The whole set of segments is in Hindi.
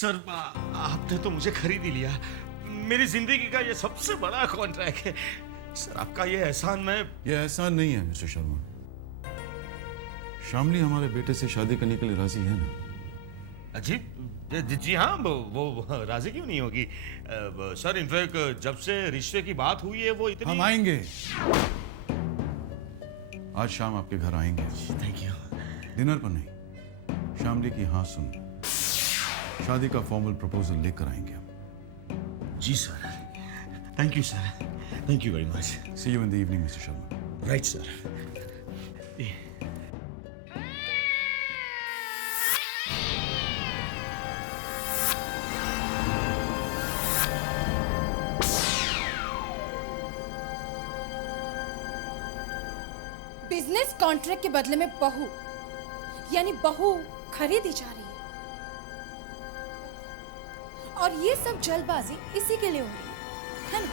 सर आपने तो मुझे खरीद ही लिया। मेरी जिंदगी का ये सबसे बड़ा कॉन्ट्रैक्ट है सर। आपका ये एहसान ये एहसान नहीं है मिस्टर शर्मा। शामली हमारे बेटे से शादी करने के लिए राजी है ना? अजीब। जी हाँ, वो राजी क्यों नहीं होगी सर? इनफैक्ट जब से रिश्ते की बात हुई है वो इतनी। हम आएंगे, आज शाम आपके घर आएंगे। Thank you. डिनर पर नहीं, शामली की हाँ सुन शादी का फॉर्मल प्रपोजल लेकर आएंगे हम। जी sir. Thank you sir. Thank you very much. See you in the evening mister Sharma. Right sir. Business contract के बदले में बहू, यानी बहू खरीदी जा रही है। और ये सब जल्दबाजी इसी के लिए हो रही है ना?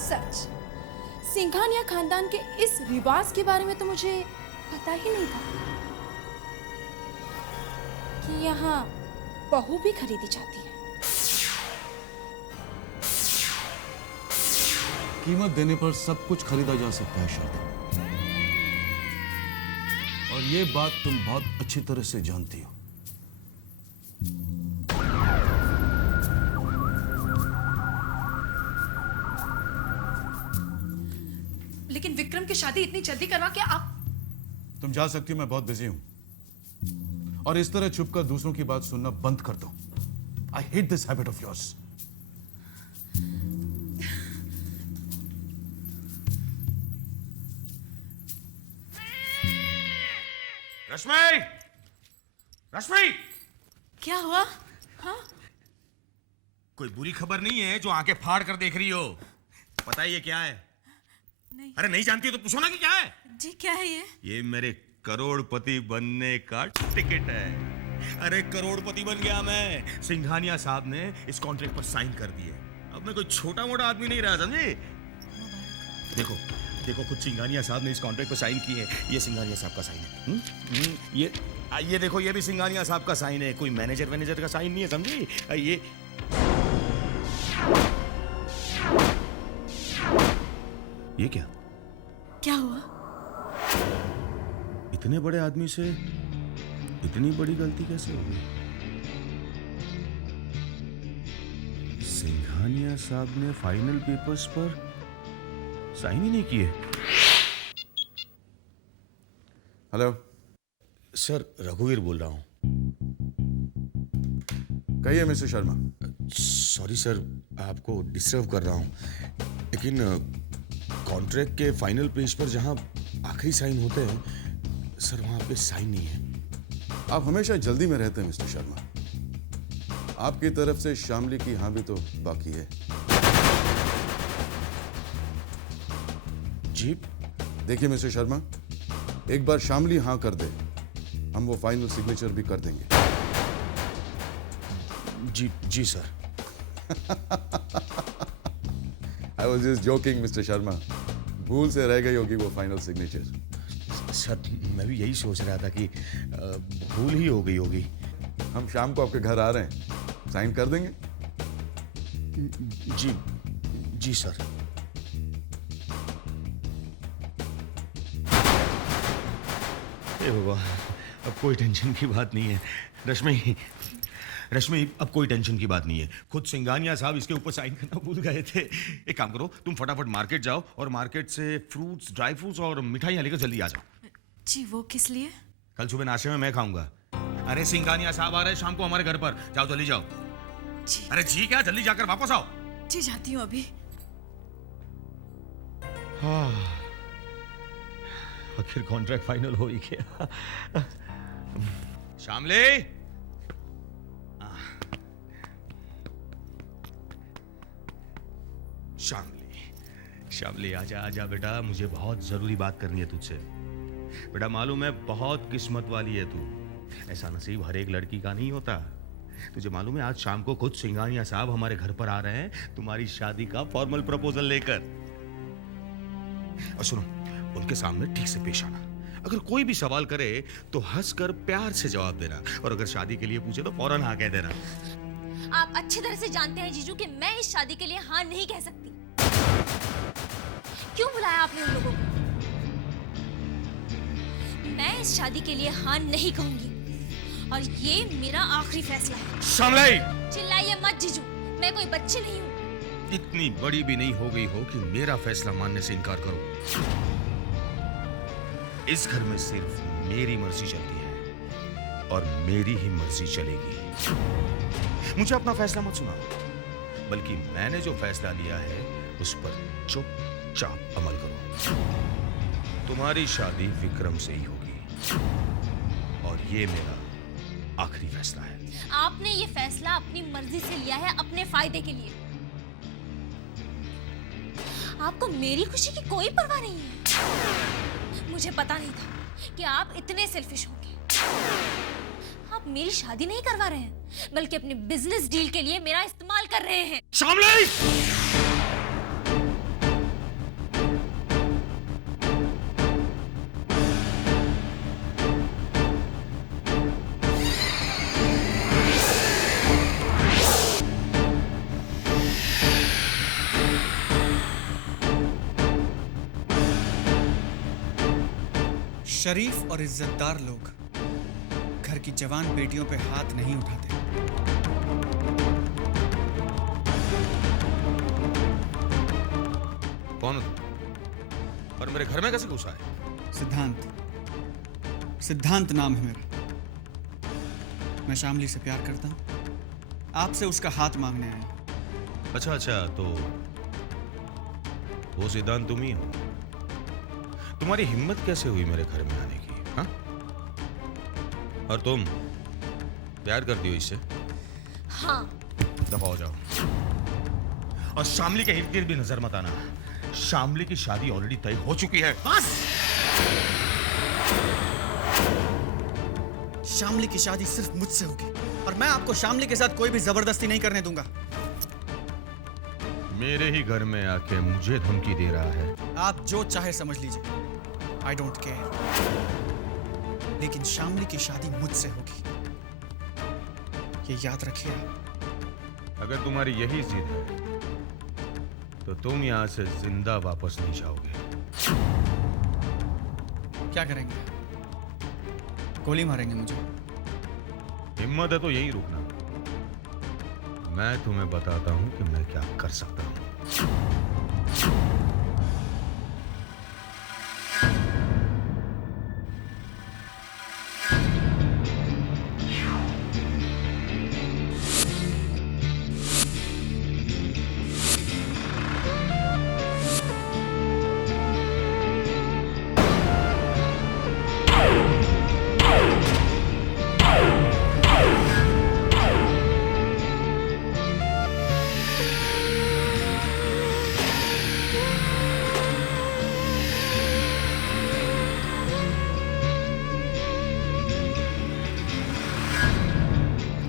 सच, सिंघानिया खानदान के इस रिवाज के बारे में तो मुझे पता ही नहीं था कि यहाँ बहू भी खरीदी जाती है। कीमत देने पर सब कुछ खरीदा जा सकता है शादी, और ये बात तुम बहुत अच्छी तरह से जानती हो। लेकिन विक्रम की शादी इतनी जल्दी करवा के आप। तुम जा सकती हो, मैं बहुत बिजी हूं। और इस तरह छुपकर दूसरों की बात सुनना बंद कर दो। I hate this habit of yours. Rashmi! Rashmi! क्या हुआ? हाँ? कोई बुरी खबर नहीं है जो आंखें फाड़ कर देख रही हो? पता है ये क्या है? नहीं। अरे नहीं जानती हो तो पूछो ना कि क्या है। जी क्या है ये? ये मेरे करोड़पति बनने का टिकट है। अरे करोड़पति बन गया मैं। सिंघानिया साहब ने इस कॉन्ट्रैक्ट पर साइन कर दिए। अब मैं कोई छोटा मोटा आदमी नहीं रहा, समझे? देखो देखो, खुद सिंघानिया साहब ने इस कॉन्ट्रैक्ट पर साइन किए। ये सिंघानिया साहब का साइन है। ये देखो, ये भी सिंघानिया साहब का साइन है। कोई मैनेजर का साइन नहीं है, समझी? ये क्या क्या हुआ? इतने बड़े आदमी से इतनी बड़ी गलती कैसे हो गई? सिंघानिया साहब ने फाइनल पेपर्स पर साइन ही नहीं किए। हेलो सर, रघुवीर बोल रहा हूं। कहिए मिस्टर शर्मा। सॉरी सर, आपको डिस्टर्ब कर रहा हूं, लेकिन कॉन्ट्रैक्ट के फाइनल पेज पर जहां आखिरी साइन होते हैं सर, वहां पे साइन नहीं है। आप हमेशा जल्दी में रहते हैं मिस्टर शर्मा। आपकी तरफ से शामली की हाँ भी तो बाकी है। जी देखिए मिस्टर शर्मा, एक बार शामली हाँ कर दे, हम वो फाइनल सिग्नेचर भी कर देंगे। जी sir. I was just joking mister Sharma. भूल से रह गई होगी वो फाइनल सिग्नेचर। सर, मैं भी यही सोच रहा था कि भूल ही हो गई होगी। हम शाम को आपके घर आ रहे हैं, साइन कर देंगे। जी सर। बाबा, अब कोई टेंशन की बात नहीं है। रश्मि, अब कोई टेंशन की बात नहीं है। खुद सिंघानिया साहब इसके ऊपर साइन करना भूल गए थे। एक काम करो, तुम फटाफट मार्केट जाओ और मार्केट से फ्रूट्स, ड्राई फ्रूट्स और मिठाइयाँ लेकर जल्दी आ जाओ। जी वो किस लिए? कल सुबह नाश्ते में मैं खाऊंगा। अरे सिंघानिया साहब आ रहे हैं शाम को हमारे घर पर। जाओ, जल्दी जाओ। जी। अरे जी क्या, जल्दी जाकर वापस आओ। जी जाती हूँ अभी। आखिर कॉन्ट्रैक्ट फाइनल हो ही गया। शामली, शामली आजा आजा बेटा, मुझे बहुत जरूरी बात करनी है तुझसे। बेटा मालूम है, बहुत किस्मत वाली है तू। ऐसा नसीब हर एक लड़की का नहीं होता। तुझे मालूम है, आज शाम को खुद सिंघानिया साहब हमारे घर पर आ रहे हैं तुम्हारी शादी का फॉर्मल प्रपोजल लेकर। और सुनो, उनके सामने ठीक से पेश आना। अगर कोई भी सवाल करे तो हंसकर प्यार से जवाब देना, और अगर शादी के लिए पूछे तो फौरन हाँ कह देना। आप अच्छी तरह से जानते हैं जीजू कि मैं इस शादी के लिए हाँ नहीं कह सकती। क्यों बुलाया आपने उन लोगों को? मैं इस शादी के लिए हाँ नहीं कहूंगी, और ये मेरा आखिरी फैसला है। शामली! चिल्लाइए मत जीजू, मैं कोई बच्ची नहीं हूँ। इतनी बड़ी भी नहीं हो गई हो कि मेरा फैसला मानने से इनकार करो। इस घर में सिर्फ मेरी मर्जी चलती है और मेरी ही मर्जी चलेगी। मुझे अपना फैसला मत सुनाओ, बल्कि मैंने जो फैसला लिया है उस पर चुपचाप अमल करो। तुम्हारी शादी विक्रम से ही होगी, और ये मेरा आखिरी फैसला है। आपने ये फैसला अपनी मर्जी से लिया है, अपने फायदे के लिए। आपको मेरी खुशी की कोई परवाह नहीं है। मुझे पता नहीं था कि आप इतने सेल्फिश होंगे। आप मेरी शादी नहीं करवा रहे हैं, बल्कि अपने बिजनेस डील के लिए मेरा इस्तेमाल कर रहे हैं। शामली! शरीफ और इज्जतदार लोग घर की जवान बेटियों पे हाथ नहीं उठाते। कौन हो तुम? और मेरे घर में कैसे घुसा है? सिद्धांत नाम है मेरा। मैं शामली से प्यार करता हूं, आपसे उसका हाथ मांगने आया हूं। अच्छा, तो वो सिद्धांत तुम ही हो? तुम्हारी हिम्मत कैसे हुई मेरे घर में आने की? हाँ? और तुम प्यार करती हो इससे? हाँ। दफा हो जाओ, और शामली के इर्द गिर्द भी नजर मत आना। शामली की शादी ऑलरेडी तय हो चुकी है। बस! शामली की शादी सिर्फ मुझसे होगी, और मैं आपको शामली के साथ कोई भी जबरदस्ती नहीं करने दूंगा। मेरे ही घर में आके मुझे धमकी दे रहा है। आप जो चाहे समझ लीजिए, आई डोंट केयर, लेकिन शामली की शादी मुझसे होगी, ये याद रखिए आप। अगर तुम्हारी यही जिद है तो तुम यहां से जिंदा वापस नहीं जाओगे। क्या करेंगे? गोली मारेंगे मुझे? हिम्मत है तो यही रुकना, मैं तुम्हें बताता हूं कि मैं क्या कर सकता हूं।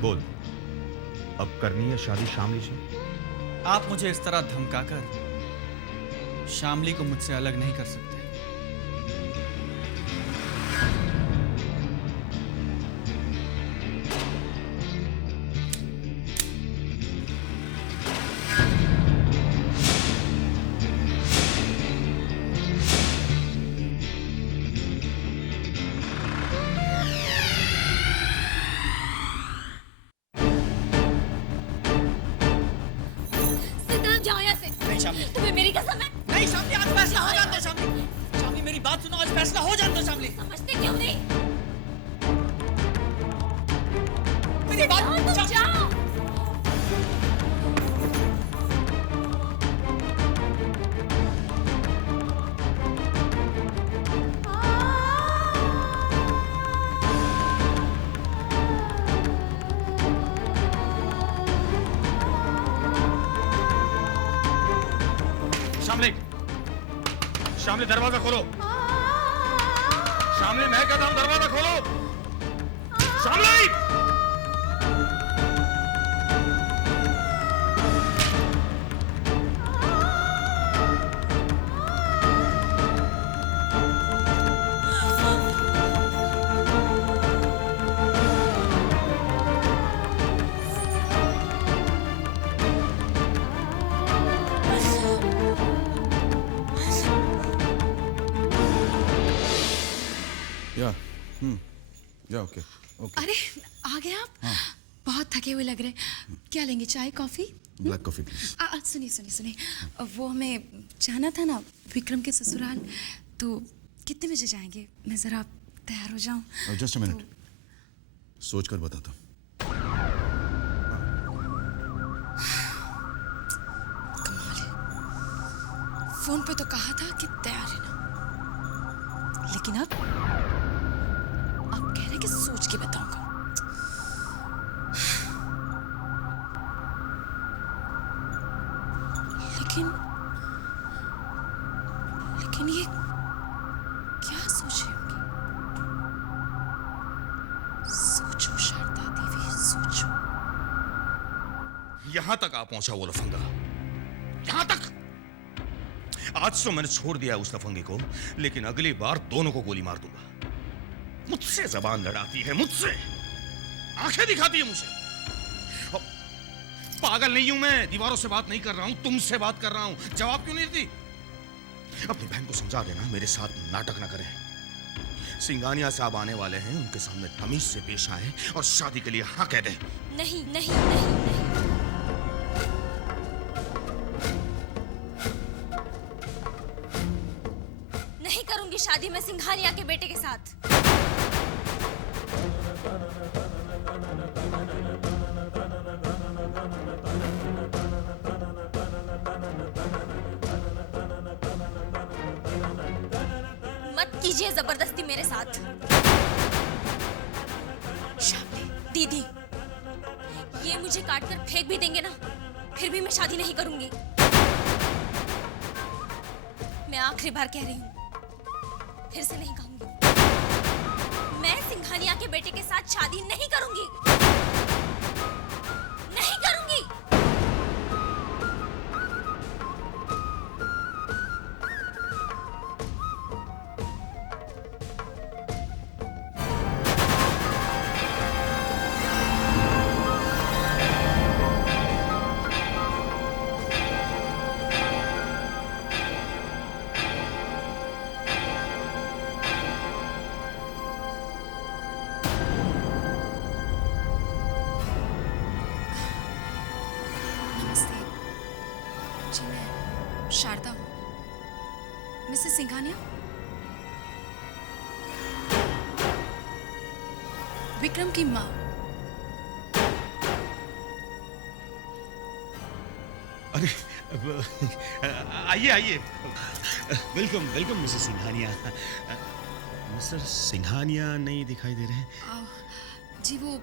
बोल, अब करनी है शादी शामली से? आप मुझे इस तरह धमकाकर शामली को मुझसे अलग नहीं कर सकते। सिद्धांत, जाओ यहाँ से। नहीं शामली, तुम्हें मेरी कसम है। नहीं शामली, आज फैसला हो जाता है। शामली, शामली मेरी बात सुनो, आज फैसला हो जाता है। शामली, समझते क्यों नहीं? मेरी बात सिद्धांत, तुम जाओ। शामली, शामली दरवाजा खोलो। शामली, मैं कहता हूं दरवाजा खोलो। शामली! जा ओके ओके। अरे आ गए आप? बहुत थके हुए लग रहे हैं। क्या लेंगे, चाय कॉफी? Black coffee please. सुनिए सुनिए सुनिए, वो हमें जाना था ना विक्रम के ससुराल, तो कितने बजे जाएंगे? मैं जरा तैयार हो जाऊं। जस्ट अ मिनट, सोच कर बताता हूँ। कमाल है, फोन पे तो कहा था कि तैयार है ना, लेकिन अब आप कह रहे हैं कि सोच के बताऊंगा। लेकिन लेकिन ये क्या सोच रही होंगी? सोचो शारदा देवी, सोचो। यहां तक आ पहुंचा वो लफंगा, यहां तक। आज तो मैंने छोड़ दिया उस लफंगे को, लेकिन अगली बार दोनों को गोली मार दूंगा। मुझसे जबान लड़ाती है, मुझसे आंखें दिखाती है मुझे। अब पागल नहीं हूं मैं, दीवारों से बात नहीं कर रहा हूं, तुमसे बात कर रहा हूं। जवाब क्यों नहीं देती? अपनी बहन को समझा देना मेरे साथ नाटक ना करें। सिंघानिया साहब आने वाले हैं, उनके सामने तमीज से पेश आए और शादी के लिए हाँ कह दे। नहीं नहीं नहीं नहीं, नहीं करूंगी शादी मैं सिंघानिया के बेटे के साथ। मत कीजिए जबरदस्ती मेरे साथ। दीदी, ये मुझे काटकर फेंक भी देंगे ना, फिर भी मैं शादी नहीं करूंगी। मैं आखिरी बार कह रही हूं, फिर से नहीं कहूंगी। मैं सिंघानिया के बेटे के साथ शादी नहीं करूंगी, नहीं करूंगी। नमस्ते जी, मैं शारदा हूँ। मिसेस सिंघानिया, विक्रम की माँ। अरे आइए आइए, welcome welcome Mrs Singhania. Mister Singhania नहीं दिखाई दे रहे हैं। जी वो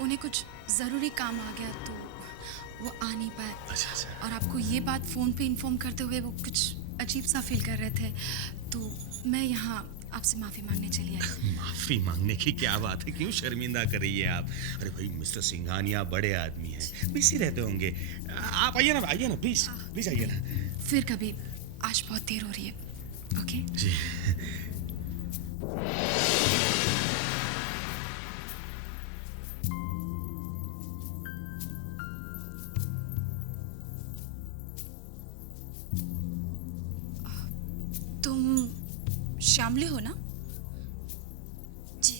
उन्हें कुछ ज़रूरी काम आ गया तो वो आ नहीं पाए। अच्छा अच्छा। और आपको ये बात फ़ोन पे इन्फॉर्म करते हुए वो कुछ अजीब सा फील कर रहे थे, तो मैं यहाँ आपसे माफ़ी मांगने चली आई। माफी मांगने की क्या बात है, क्यों शर्मिंदा कर रही है आप? अरे भाई मिस्टर सिंघानिया बड़े आदमी हैं, बिजी रहते होंगे। आप आइए ना प्लीज प्लीज आइए ना। फिर कभी, आज बहुत देर हो रही है। ओके जी। तुम श्यामली हो ना? जी,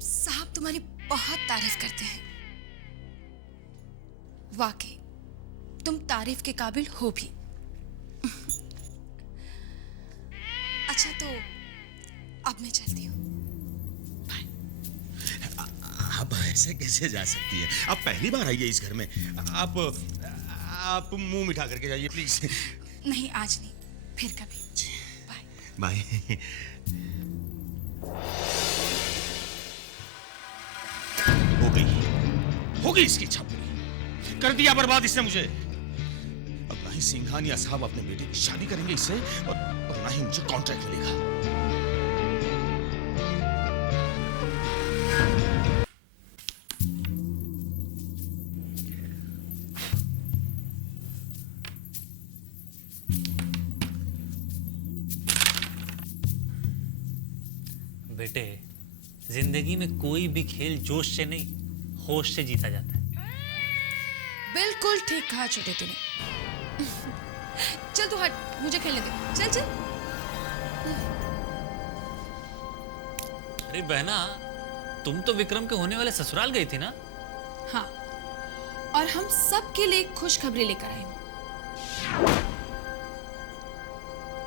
साहब तुम्हारी बहुत तारीफ करते हैं। वाकई तुम तारीफ के काबिल हो भी। अच्छा तो अब मैं चलती हूँ। आप ऐसे कैसे जा सकती है? आप पहली बार आई है इस घर में। आप मुंह मिठा करके जाइए प्लीज। नहीं आज नहीं, फिर कभी। Bye bye. हो गई इसकी इच्छा पूरी। कर दिया बर्बाद इसने मुझे। अब ना ही सिंघानिया साहब अपने बेटे की शादी करेंगे इससे, और ना ही मुझे कॉन्ट्रैक्ट मिलेगा। बेटे, जिंदगी में कोई भी खेल जोश से नहीं, होश से जीता जाता है। बिल्कुल ठीक कहा छोटे तूने। हट, मुझे खेलने दे। चल चल। अरे बहना, तुम तो विक्रम के होने वाले ससुराल गई थी ना? हाँ, और हम सब के लिए एक खुशखबरी लेकर आई हूँ।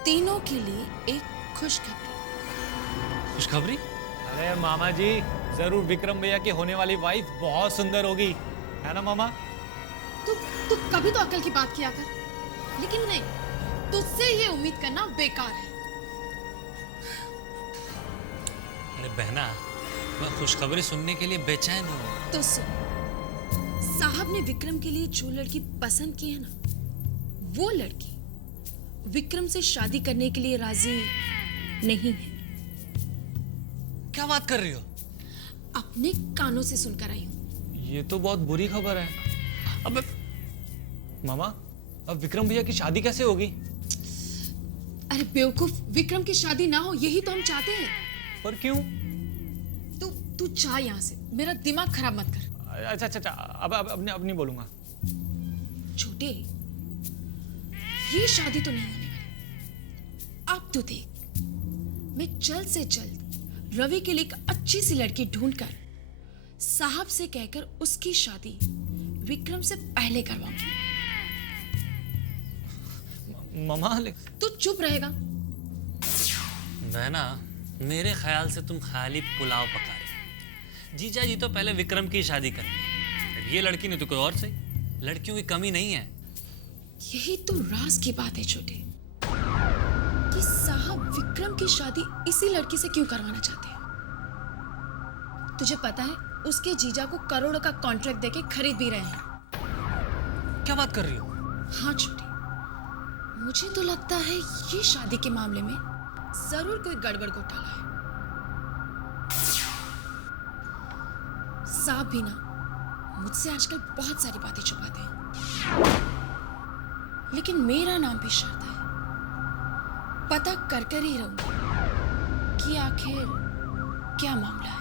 तीनों के लिए एक खुशखबरी। खुशखबरी? अरे मामा जी, जरूर विक्रम भैया की होने वाली वाइफ बहुत सुंदर होगी, है ना मामा? तू कभी तो अकल की बात किया कर, लेकिन नहीं, तुझसे ये उम्मीद करना बेकार है। अरे बहना, मैं खुशखबरी सुनने के लिए बेचैन हूँ। तो सुन, साहब ने विक्रम के लिए जो लड़की पसंद की है ना, वो लड़की विक्रम से शादी करने के लिए राजी नहीं है। क्या बात कर रही हो? अपने कानों से सुनकर आई हूँ। ये तो बहुत बुरी खबर है। अब मामा, अब विक्रम भैया की शादी कैसे होगी? अरे बेवकूफ, विक्रम की शादी ना हो यही तो हम चाहते हैं। पर क्यों? तू जा यहाँ से, मेरा दिमाग खराब मत कर। अच्छा, अब नहीं बोलूंगा। छोटे, ये शादी तो नहीं होने वाली। अब तू देख, मैं जल्द से जल्द रवि के लिए एक अच्छी सी लड़की ढूंढकर साहब से कहकर उसकी शादी विक्रम से पहले करवाऊंगी। मामा, तू चुप रहेगा? बहना, मेरे ख्याल से तुम खाली पुलाव पका रहे हो। जीजा जी तो पहले विक्रम की शादी करेंगे, ये लड़की ने तो कोई और सही। लड़कियों की कमी नहीं है। यही तो राज की बात है छोटे, कि साहब विक्रम की शादी इसी लड़की से क्यों करवाना चाहते हैं। तुझे पता है, उसके जीजा को करोड़ों का कॉन्ट्रैक्ट देके खरीद भी रहे हैं। क्या बात कर रही हो? हाँ छोटे, मुझे तो लगता है ये शादी के मामले में जरूर कोई गड़बड़ घोटाला है। साहब भी ना मुझसे आजकल बहुत सारी बातें छुपाते हैं, लेकिन मेरा नाम भी शर्त है। पता कर कर ही रहूंगी कि आखिर क्या मामला है।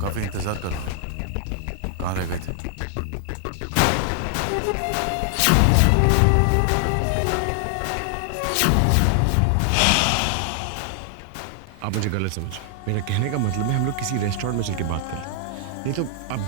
काफी इंतजार करो, कहाँ रह गए थे? आप मुझे गलत समझ, मेरा कहने का मतलब है हम लोग किसी रेस्टोरेंट में चल के बात कर लें, नहीं तो आप